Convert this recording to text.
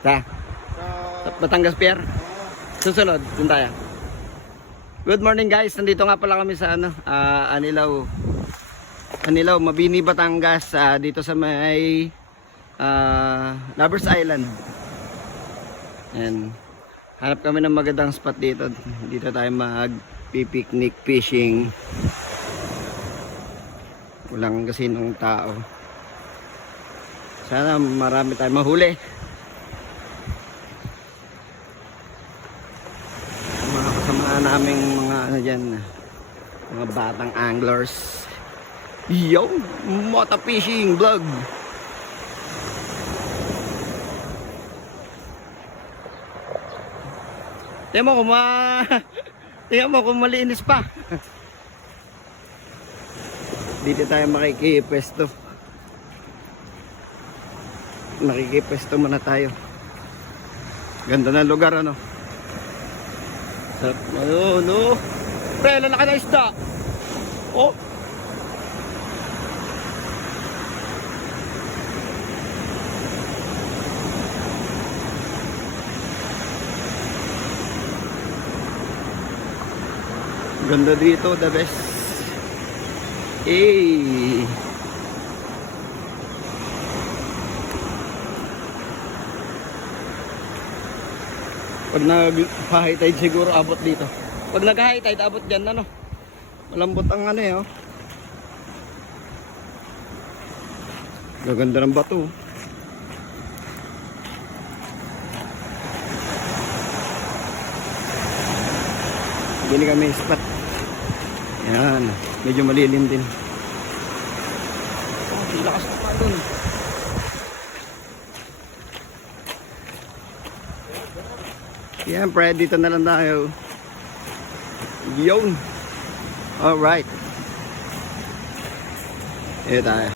Sa Batangas Pier. Susunod, dun tayo. Good morning guys, nandito nga pala kami sa Anilaw, Mabini, Batangas, dito sa may Lovers Island. And hanap kami ng magandang spot dito. Dito tayo mag-picnic fishing. Walang kasinong tao. Sana marami tayong mahuli. Mga kasama naming mga dyan, mga batang anglers. Yo, Mota Fishing Vlog. Tingnan mo kung malinis pa. Dito tayo makikipwesto. Makikipwesto muna tayo. Ganda ng lugar, ano? No. Pre, lalaki na isda. Oh. Ganda dito, the best. Eh. Pag nag-high tide siguro abot dito. Pag nag-high tide abot dyan, ano? Malambot ang ano eh, oh. Gaganda ng bato. Bili kami spot. Yan, medyo malilim din. Oh, lakas pa dun. Siyempre, dito na lang tayo. Yun. Alright. Ito tayo.